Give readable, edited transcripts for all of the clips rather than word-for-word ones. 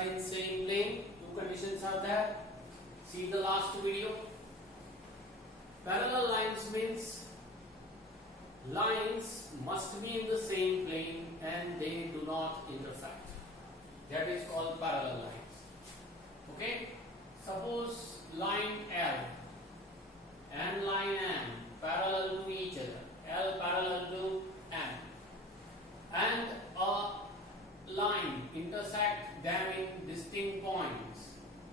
are in same plane. Two conditions are there. See the last video. Parallel lines means lines must be in the same plane and they do not intersect. That is called parallel lines. Okay? Suppose line L and line M parallel to each other. L parallel to M. And a line intersect them in distinct points.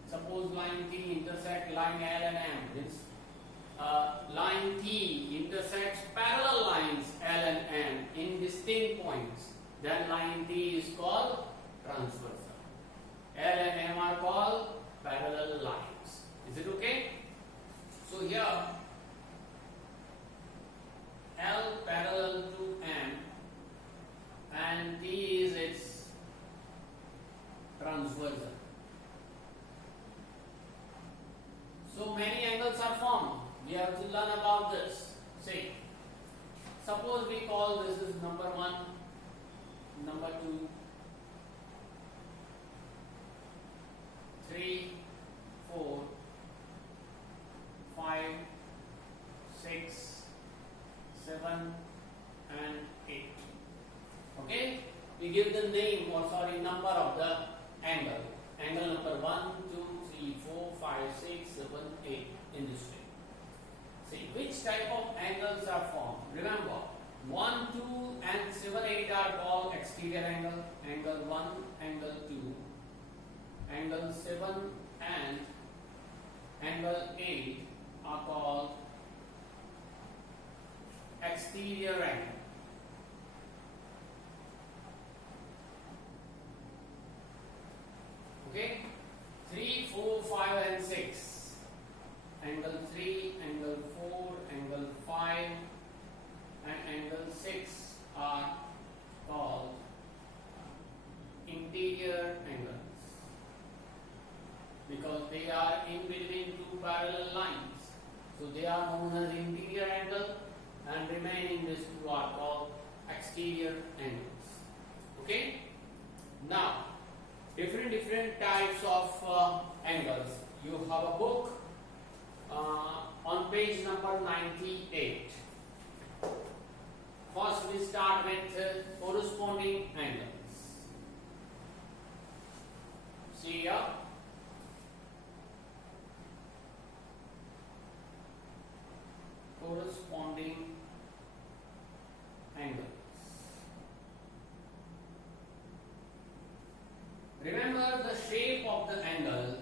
Suppose line T intersect line L and M. Means line T intersects parallel lines L and M in distinct points. Then line T is called transversal. L and M are called parallel lines. Is it okay? So here L parallel to M and T is its transversal. So many angles are formed. We have to learn about this. See, suppose we call this is number 1, number 2, 3, 4, 5, 6, 7 and 8. Okay? We give the name or number of the angle. Angle number 1, 2, 3, 4, 5, 6, 7, 8 in this way. See which type of angles are formed. Remember 1, 2 and 7, 8 are called exterior angle. Angle 1, angle 2, angle 7 and angle 8 are called exterior angle. Okay? 3, 4, 5 and 6. Angle 3, angle 4, angle 5 and angle 6 are called interior angles because they are in between two parallel lines. So they are known as interior angle and remaining these two are called exterior angles. Okay? Now, different types of angles. You have a book on page number 98. First we start with corresponding angles. See here. Corresponding angles. Remember the shape of the angle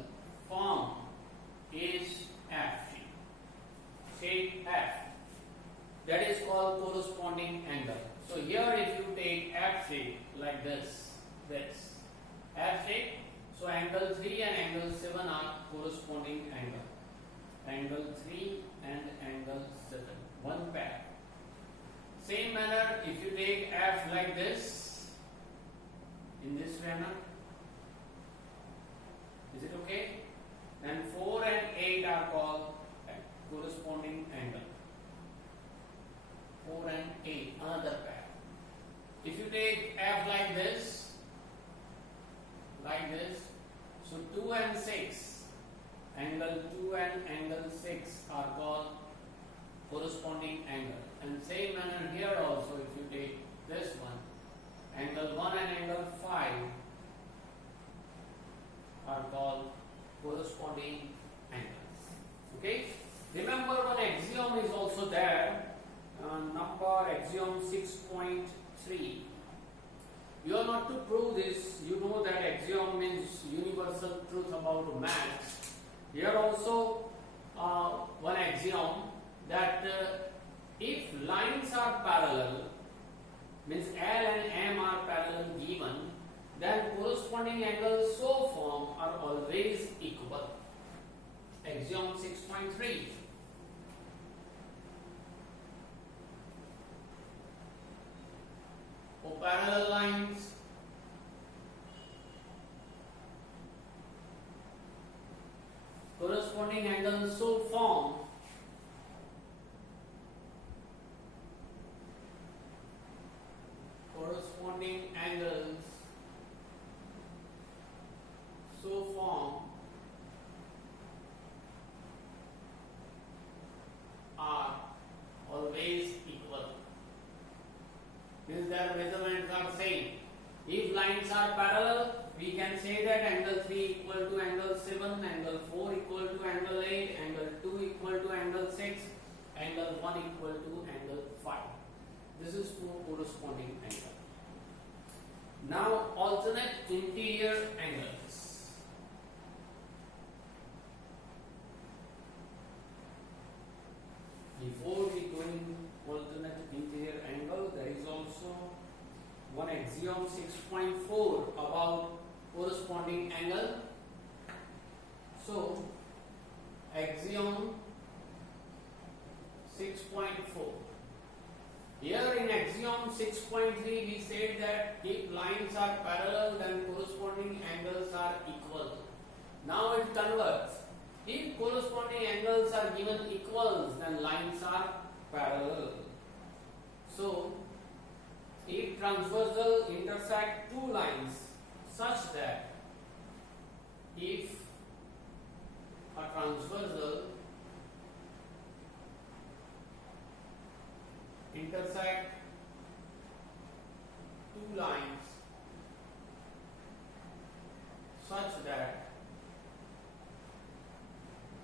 formed is F shape. Shape F. That is called corresponding angle. So here if you take F shape like this F shape, so angle 3 and angle 7 are corresponding angle. Angle 3 and angle 7, one pair. Same manner if you take F like this, in this manner, is it okay? Then 4 and 8 are called corresponding angle. 4 and 8, another pair. If you take F like this, so 2 and 6, angle 2 and angle 6 are called corresponding angle. And same manner here also, if you take this one, angle 1 and angle 5 are called corresponding angles. Okay? Remember one axiom is also there, number axiom 6.3. You are not to prove this, you know that axiom means universal truth about maths. Here also one axiom that if lines are parallel, means L and M are parallel given, then corresponding angles so formed are always equal. Axiom 6.3. For parallel lines, corresponding angles so formed that angle 3 equal to angle 7, angle 4 equal to angle 8, angle 2 equal to angle 6, angle 1 equal to angle 5. This is for corresponding angle. Now alternate interior angles. Before we go in alternate interior angle, there is also one axiom 6.4 about corresponding angle. So axiom 6.4. Here in axiom 6.3 we said that if lines are parallel then corresponding angles are equal. Now it converts. If corresponding angles are given equals then lines are parallel. So if transversal intersect two lines such that if a transversal intersect two lines such that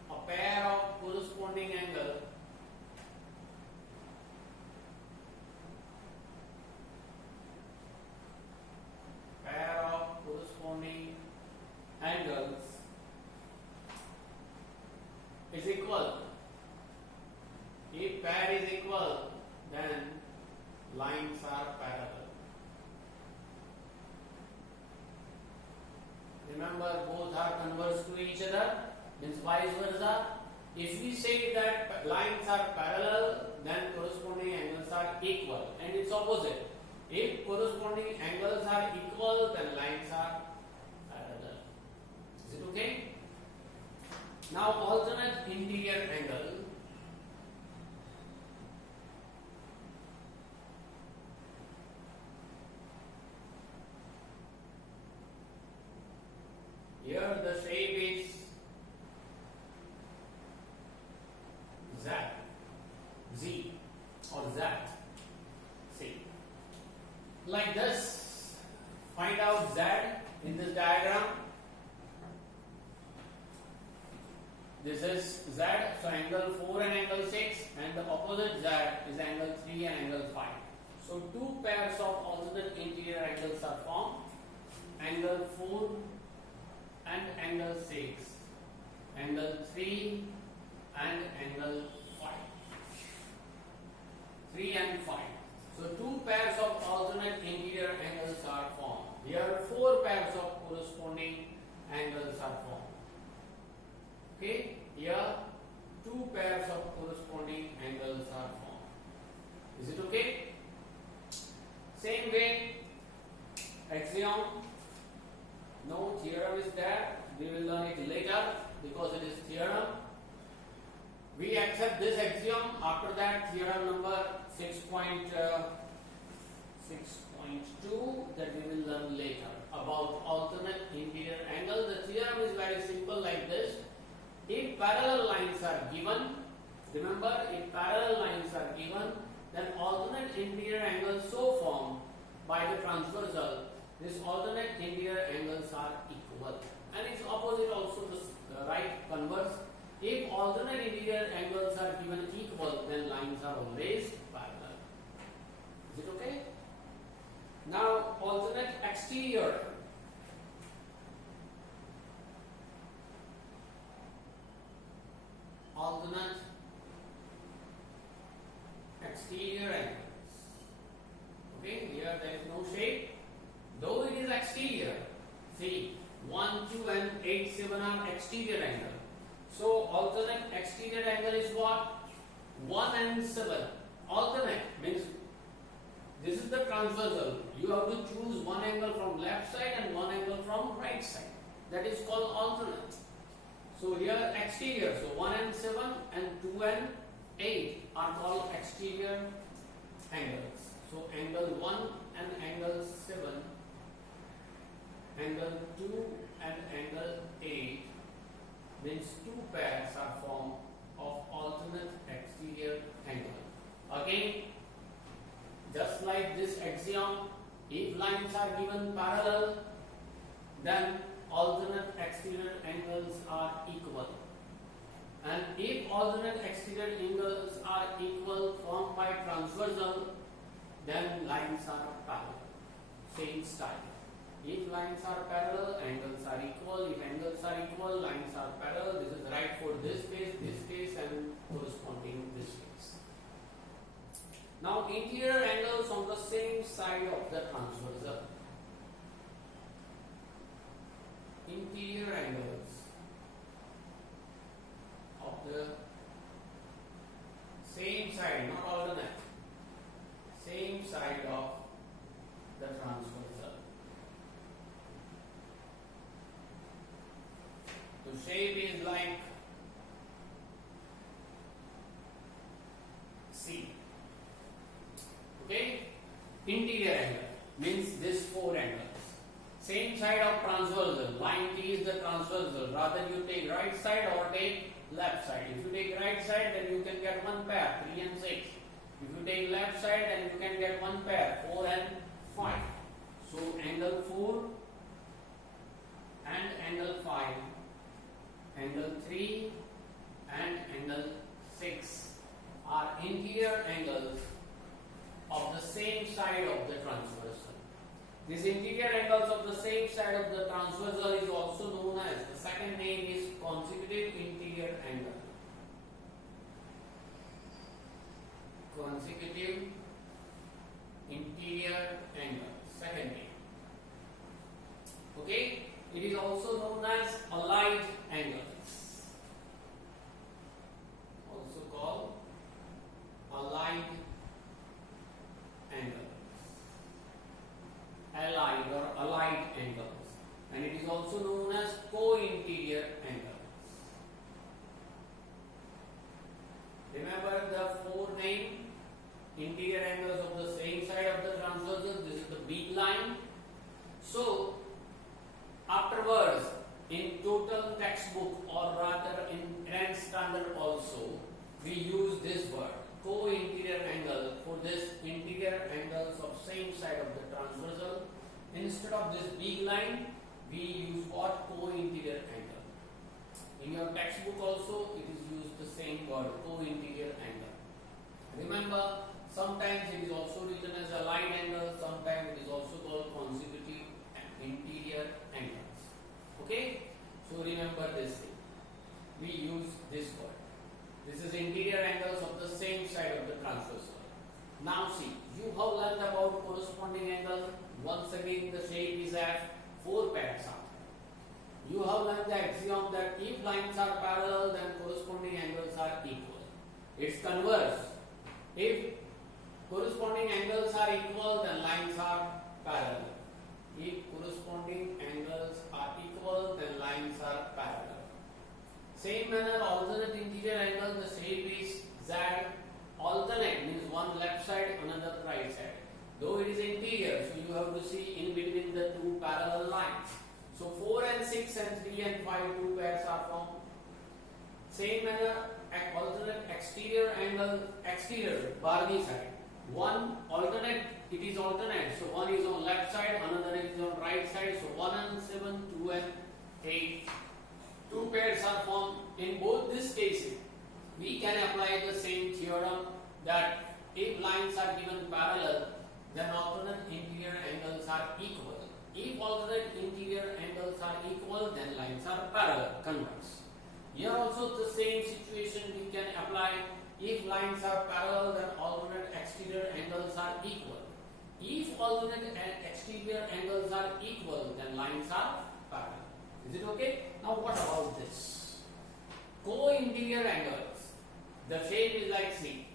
a pair of corresponding angle angles is equal. If pair is equal, then lines are parallel. Remember, both are converse to each other, means vice versa. If we say that lines are parallel, then corresponding angles are equal, and it's opposite. If corresponding angles are equal, then lines are parallel. Is it okay? Now alternate interior angle. Here the shape is Z or Z. See, like this. Find out Z in this diagram. This is Z, so angle 4 and angle 6, and the opposite Z is angle 3 and angle 5. So two pairs of alternate interior angles are formed, angle 4 and angle 6, angle 3 and angle 5. 3 and 5. So two pairs of alternate interior angles are formed. Here four pairs of corresponding angles are formed. Okay, here two pairs of corresponding angles are formed. Is it okay? Same way, axiom, no theorem is there. We will learn it later because it is theorem. We accept this axiom. After that, theorem number 6.2 that we will learn later about alternate interior angle. The theorem is very simple, like this. If parallel lines are given, remember, if parallel lines are given, then alternate interior angles so formed by the transversal, these alternate interior angles are equal. And its opposite also, the right converse. If alternate interior angles are given equal, then lines are always parallel. Is it okay? Now, alternate exterior. Alternate exterior angles. Okay, here there is no shape. Though it is exterior, see, 1, 2 and 8, 7 are exterior angle. So alternate exterior angle is what? 1 and 7. Alternate means this is the transversal. You have to choose one angle from left side and one angle from right side. That is called alternate. So here exterior. So 1 and 7 and 2 and 8 are called exterior angles. So angle 1 and angle 7, angle 2 and angle 8 means two pairs are formed of alternate exterior angle. Again, just like this axiom, if lines are given parallel, then alternate exterior angles are equal. And if alternate exterior angles are equal formed by transversal, then lines are parallel. Same style. If lines are parallel, angles are equal. If angles are equal, lines are parallel. This is right for this case, and corresponding this case. Now, interior angles on the same side of the transversal. Interior angles of the same side, not alternate, same side of the transversal. The shape is like C. Okay? Interior angle means this four angles. Same side of transversal. Line T is the transversal. Rather you take right side or take left side. If you take right side, then you can get one pair, 3 and 6. If you take left side, then you can get one pair, 4 and 5. So angle 4 and angle 5, angle 3 and angle 6 are interior angles of the same side of the transversal. These interior angles of the same side of the transversal is also known as, the second name is consecutive interior angle. Consecutive interior angle, second name. Okay, it is also known as allied angles, also called allied angles. Allied or allied angles, and it is also known as co-interior angles. Remember the four name interior angles of the same side of the transversal. This is the big line. So afterwards, in total textbook, or rather in grand standard also, we use this word co-interior angle for this interior angles of same side of the transversal. Instead of this big line, we use what? Co-interior angle. In your textbook also, it is used the same word, co-interior angle. Remember, sometimes it is also written as allied angle, sometimes it is also called consecutive interior angles. Okay? So remember this thing. We use this word. This is interior angles of the same side of the transversal. Now see, you have learned about corresponding angle. Once again, the shape is F, 4 pairs are. You have learned the axiom that if lines are parallel, then corresponding angles are equal. It's converse. If corresponding angles are equal, then lines are parallel. If corresponding angles are equal, then lines are parallel. Same manner, alternate interior angle, the shape is Z. Alternate means one left side, another right side. Though it is interior, so you have to see in between the two parallel lines. So 4 and 6 and 3 and 5, two pairs are formed. Same manner, alternate exterior angle, exterior, Barney side. One alternate, it is alternate. So one is on left side, another is on right side. So 1 and 7, 2 and 8. Two pairs are formed. In both these cases, we can apply the same theorem that if lines are given parallel, then alternate interior angles are equal. If alternate interior angles are equal, then lines are parallel, converse. Here also the same situation we can apply. If lines are parallel, then alternate exterior angles are equal. If alternate exterior angles are equal, then lines are parallel. Is it okay? Now what about this? Co-interior angles. The shape is like C.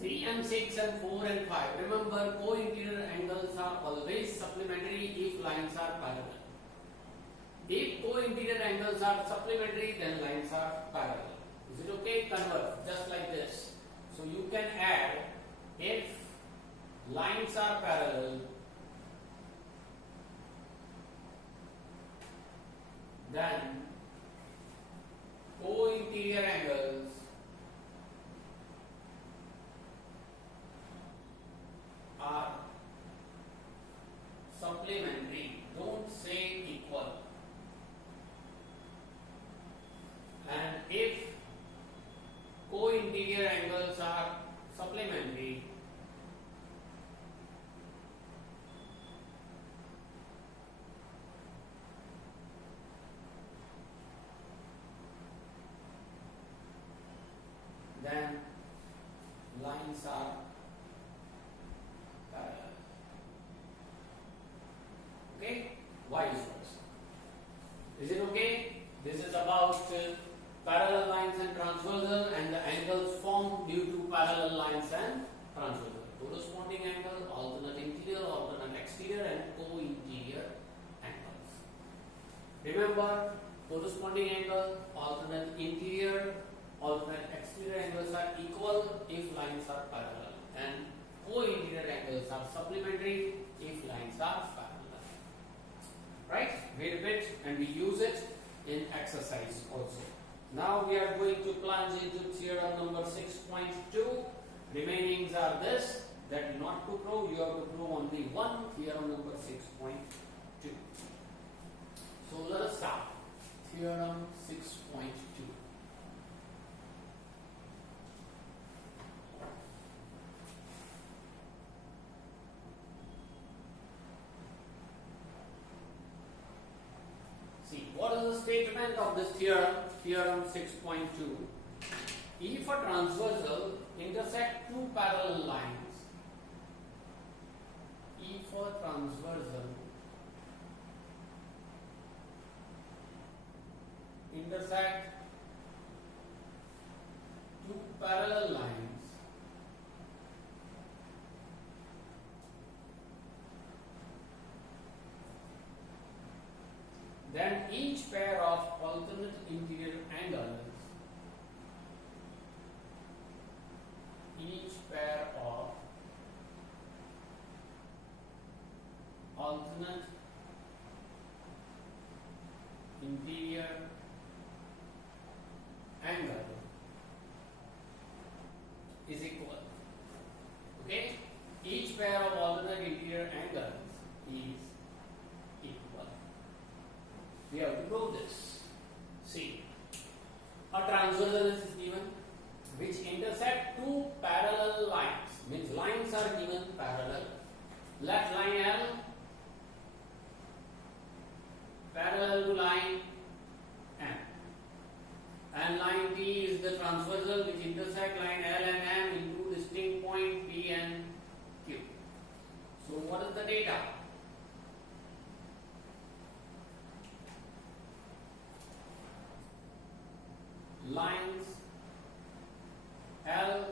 3 and 6 and 4 and 5. Remember, co-interior angles are always supplementary if lines are parallel. If co-interior angles are supplementary, then lines are parallel. Is it okay? Convert, just like this. So you can add, if lines are parallel, then co-interior angles are supplementary. Don't say equal. lines are parallel. Okay, vice versa. Is it okay? This is about parallel lines and transversal and the angles formed due to parallel lines and transversal. Corresponding angle, alternate interior, alternate exterior and co-interior angles. Remember, corresponding angle, alternate interior, alternate exterior angles are equal if lines are parallel, and co-interior angles are supplementary if lines are parallel. Right? We repeat and we use it in exercise also. Now we are going to plunge into theorem number 6.2. Remainings are this, that not to prove, you have to prove only one, theorem number 6.2. So let us start. Theorem 6.2. See, what is the statement of this theorem? Theorem 6.2. If a transversal intersect two parallel lines, if a transversal intersect two parallel lines, then each pair of alternate interior angles, each pair of alternate interior angle is equal. Okay? Each pair of alternate interior angles is equal. We have to prove this. See, a transversal is given which intersect two parallel lines, means lines are given parallel. Let line L parallel to line M, and line T is the transversal which intersect line L and M in two distinct points P and Q. So what is the data? Lines L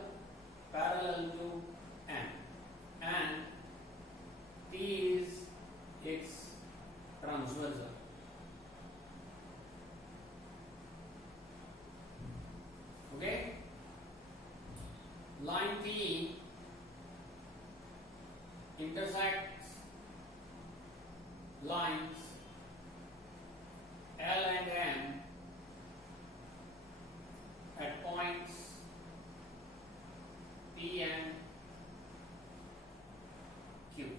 parallel to M and T is its transversal. Okay? Line T intersects lines L and M at points P and Q.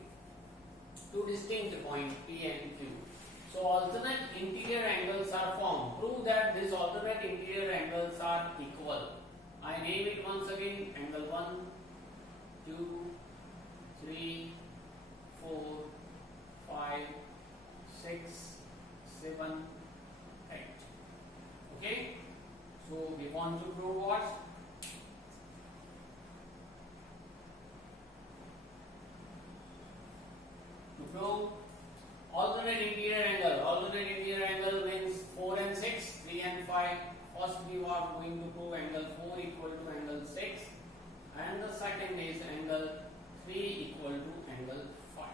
Two distinct points P and Q. So alternate interior angles are formed. Prove that these alternate interior angles are equal. I name it once again: angle 1, 2, 3, 4, 5, 6, 7, 8. Okay? So we want to prove what? To prove alternate interior angle. Alternate interior angle means 4 and 6, 3 and 5. First we are going to prove angle 4 equal to angle 6, and the second is angle 3 equal to angle 5.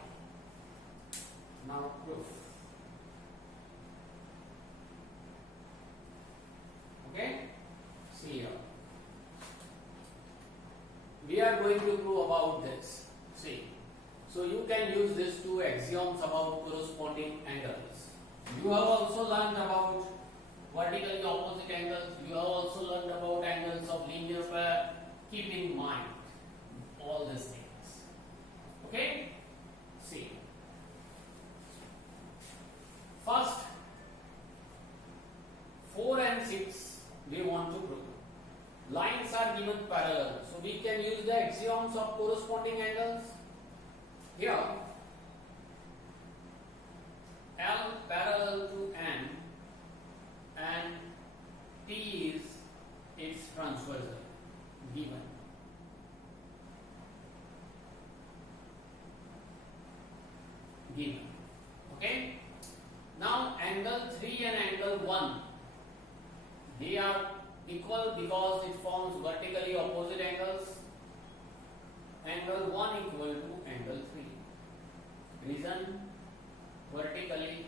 Now proof. Okay? See here. We are going to prove about this. See. So you can use these two axioms about corresponding angles. You have also learned about vertically opposite angles. You have also learned about angles of linear pair. Keep in mind all these things. Okay? See. First, 4 and 6 we want to prove. Lines are given parallel. So we can use the axioms of corresponding angles. Here, L parallel to N and T is its transversal given. given. Okay. Now angle 3 and angle 1, they are equal because it forms vertically opposite angles. Angle 1 equal to angle 3. Reason, vertically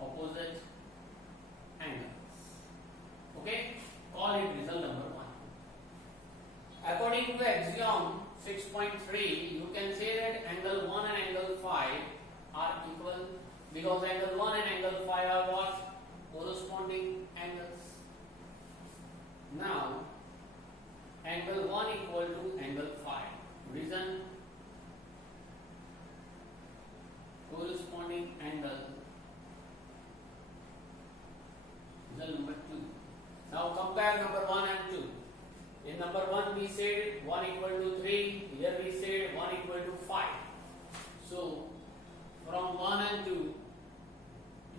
opposite angles. Okay, call it result number 1. According to axiom 6.3, you can say that angle 1 and angle 5 are equal because angle 1 and angle 5 are what? Corresponding angles. Now, angle 1 equal to angle 5. Reason, corresponding angle. Result number 2. Now compare number 1 and 2. In number 1 we said 1 equal to 3. Here we said 1 equal to 5. So from 1 and 2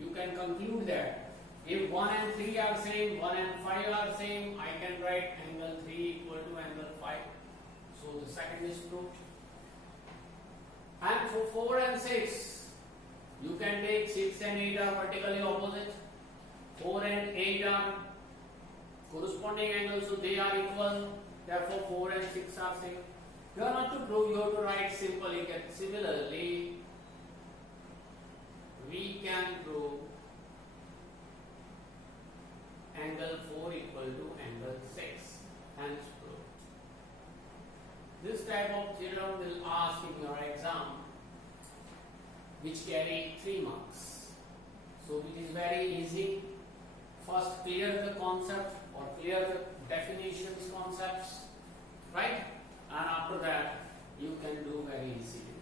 you can conclude that if 1 and 3 are same, 1 and 5 are same, I can write angle 3 equal to angle 5. So the second is proved. And for 4 and 6, you can take 6 and 8 are vertically opposite. 4 and 8 are corresponding angles, so they are equal. Therefore 4 and 6 are same. You are not to prove, you have to write simply. Similarly, we can prove angle 4 equal to angle 6. Hence proved. This type of theorem will ask in your exam, which carry 3 marks. So it is very easy. First clear the concept or clear the definitions, concepts, right? And after that you can do very easily.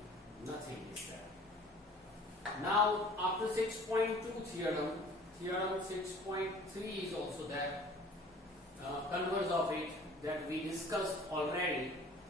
Nothing is there. Now after 6.2 theorem, theorem 6.3 is also there. Converse of it that we discussed already.